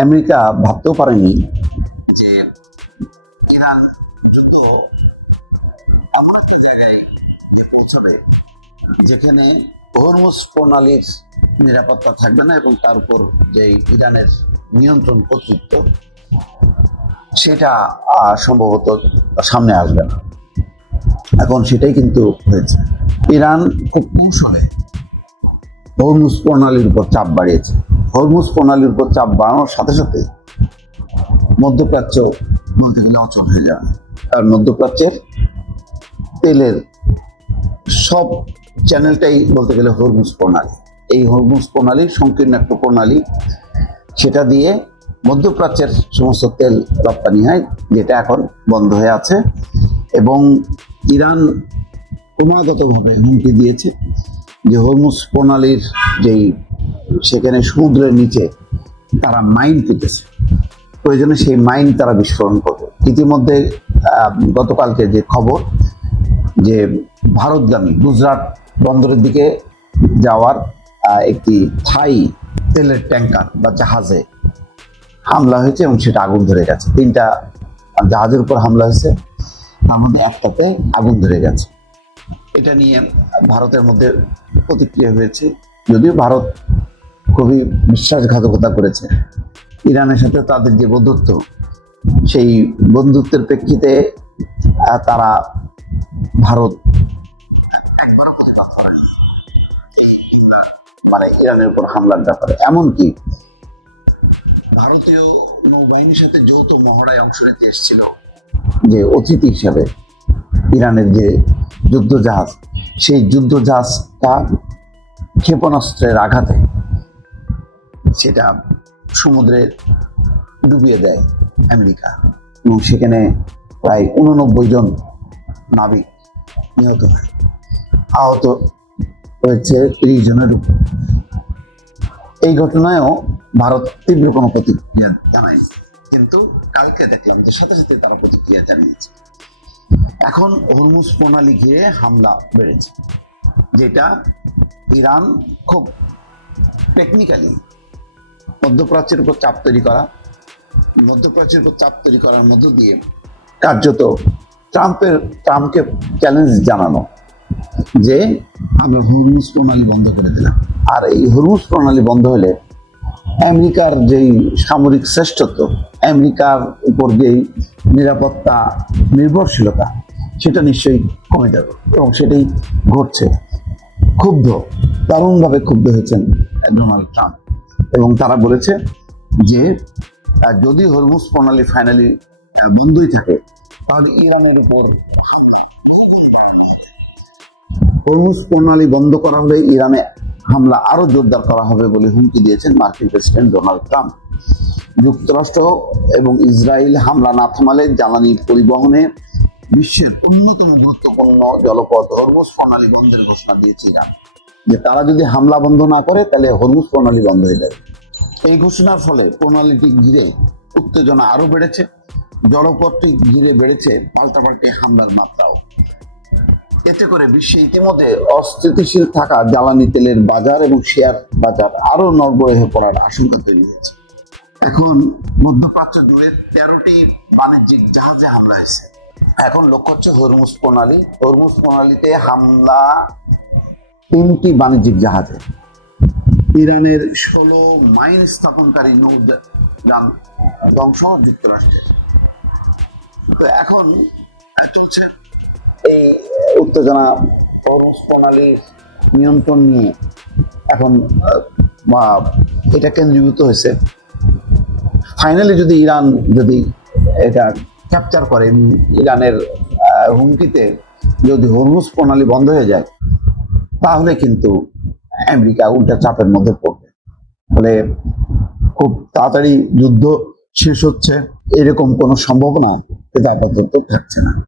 America ভাবতেও পারেনি যে ইরান যুদ্ধ এমন একটা জায়গায় পৌঁছাবে যেখানে হরমুজ প্রণালীর নিরাপত্তা থাকবে না এবং তার উপর যে ইরানের নিয়ন্ত্রণ কর্তৃত্ব সেটা সম্ভবত সামনে আসবে না। এখন সেটাই কিন্তু হয়েছে। ইরান খুব কৌশলে হরমুজ প্রণালীর উপর চাপ বাড়িয়েছে। হরমুজ প্রণালীর উপর চাপ বাড়ানোর সাথে সাথে মধ্যপ্রাচ্য বলতে গেলে অচল হয়ে যাবে। আর মধ্যপ্রাচ্যের তেলের সব চ্যানেলটাই বলতে গেলে হরমুজ প্রণালী। এই হরমুজ প্রণালীর সংকীর্ণ একটা প্রণালী, সেটা দিয়ে মধ্যপ্রাচ্যের সমস্ত তেল রপ্তানি হয়, যেটা এখন বন্ধ হয়ে আছে। এবং ইরান ক্রমাগতভাবে হুমকি দিয়েছে যে হরমুজ প্রণালীর যেই সেখানে সমুদ্রের নিচে তারা মাইন পুঁতেছে, প্রয়োজনে সেই মাইন তারা বিস্ফোরণ করবে। ইতিমধ্যে গতকালকে যে খবর যে ভারতগামী গুজরাট বন্দরের দিকে যাওয়ার একটি থাই তেলের ট্যাঙ্কার বা জাহাজে হামলা হয়েছে এবং সেটা আগুন ধরে গেছে। 3টা জাহাজের উপর হামলা হয়েছে, এমন একটাতে আগুন ধরে গেছে। এটা নিয়ে ভারতের মধ্যে প্রতিক্রিয়া হয়েছে, যদিও ভারত খুবই বিশ্বাসঘাতকতা করেছে। ইরানের সাথে তাদের যে বন্ধুত্ব, সেই বন্ধুত্বের প্রেক্ষিতে তারা ভারত মানে ইরানের উপর হামলার ব্যাপারে, এমনকি ভারতীয় নৌবাহিনীর সাথে যৌথ মহড়ায় অংশ নিতে এসেছিল যে অতিথি হিসাবে ইরানের যে যুদ্ধ জাহাজ, সেই যুদ্ধ জাহাজটা ক্ষেপণাস্ত্রের আঘাতে সেটা সমুদ্রে ডুবিয়ে দেয় আমেরিকা, এবং সেখানে প্রায় 89 জন নাবিক নিহত হয়, আহত হয়েছে 30 জনের উপর। এই ঘটনায়ও ভারত তীব্র কোনো প্রতিক্রিয়া জানায়নি, কিন্তু কালকে দেখলাম যে সাথে সাথে তারা প্রতিক্রিয়া জানিয়েছে। এখন হরমুজ প্রণালী ঘিরে হামলা বেড়েছে, যেটা ইরান খুব টেকনিক্যালি মধ্যপ্রাচ্যের উপর চাপ তৈরি করার মধ্য দিয়ে কার্যত ট্রাম্পকে চ্যালেঞ্জ জানানো যে আমরা হরমুজ প্রণালী বন্ধ করে দিলাম। আর এই হরমুজ প্রণালী বন্ধ হলে আমেরিকার যেই সামরিক শ্রেষ্ঠত্ব, আমেরিকার উপর যেই নিরাপত্তা নির্ভরশীলতা, সেটা নিশ্চয়ই কমে যাবে, এবং সেটাই ঘটছে। দারুণভাবে ক্ষুব্ধ হয়েছেন ডোনাল্ড ট্রাম্প, এবং তারা বলেছে যে যদি হরমুজ প্রণালী ফাইনালি বন্ধই থাকে, তাহলে ইরানের উপর হরমুজ প্রণালী বন্ধ করা হলে ইরানে হামলা আরো জোরদার করা হবে বলে হুমকি দিয়েছেন মার্কিন প্রেসিডেন্ট ডোনাল্ড ট্রাম্প। যুক্তরাষ্ট্র এবং ইসরায়েল হামলা না থামালে জ্বালানি পরিবহনে বিশ্বের অন্যতম গুরুত্বপূর্ণ জলপথ হরমুজ প্রণালী বন্ধের ঘোষণা দিয়েছে ইরান, যে তারা যদি হামলা বন্ধ না করে তাহলে হরমুজ প্রণালী বন্ধ হয়ে যাবে। এই ঘোষণার ফলে প্রণালীটি ঘিরে উত্তেজনা আরো বেড়েছে, জলপথটি ঘিরে বেড়েছে পাল্টাপাল্টি হামলার মাত্রাও। এতে করে বিশ্বে ইতিমধ্যে অস্থিতিশীল থাকা জ্বালানি তেলের বাজার এবং শেয়ার বাজার আরো নড়বড়ে হয়ে পড়ার আশঙ্কা তৈরি হয়েছে। এখন মধ্যপ্রাচ্য জুড়ে 13টি বাণিজ্যিক জাহাজে হামলা হয়েছে। এখন লক্ষ্য হচ্ছে হরমুজ প্রণালী। হরমুজ প্রণালীতে হামলা 3টি বাণিজ্যিক জাহাজে। ইরানের 16 মাইন স্থাপনকারী নৌযান ধ্বংস যুক্তরাষ্ট্রের। তো এখন চলছে এই উত্তেজনা হরমুজ প্রণালীর নিয়ন্ত্রণ নিয়ে। এখন এটা কেন্দ্রীভূত হয়েছে, ফাইনালি যদি ইরান এটা ক্যাপচার করে, ইরানের হুমকিতে যদি হরমুজ প্রণালী বন্ধ হয়ে যায়, তাহলে কিন্তু আমেরিকা উল্টা চাপের মধ্যে পড়বে। ফলে খুব তাড়াতাড়ি যুদ্ধ শেষ হচ্ছে এরকম কোনো সম্ভাবনা এটা আপাতত থাকছে না।